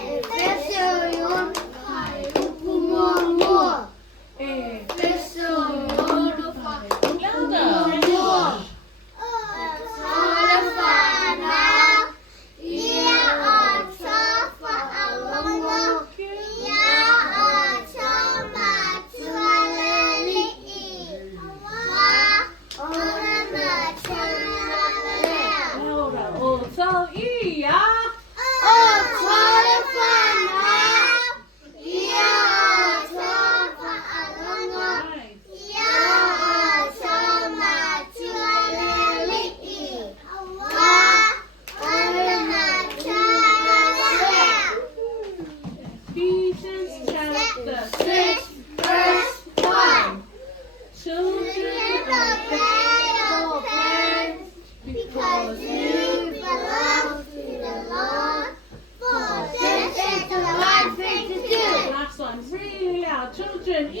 Efeso kayo kumongo. Efeso kumongo. Fanau. Ia outou faalogo. Ia outou matua Alii. outou ia. Ephesians chapter 6, verse 1. Children, obey your parents because you belong to the Lord. For this is the right thing to do. Last one, really loud. Children,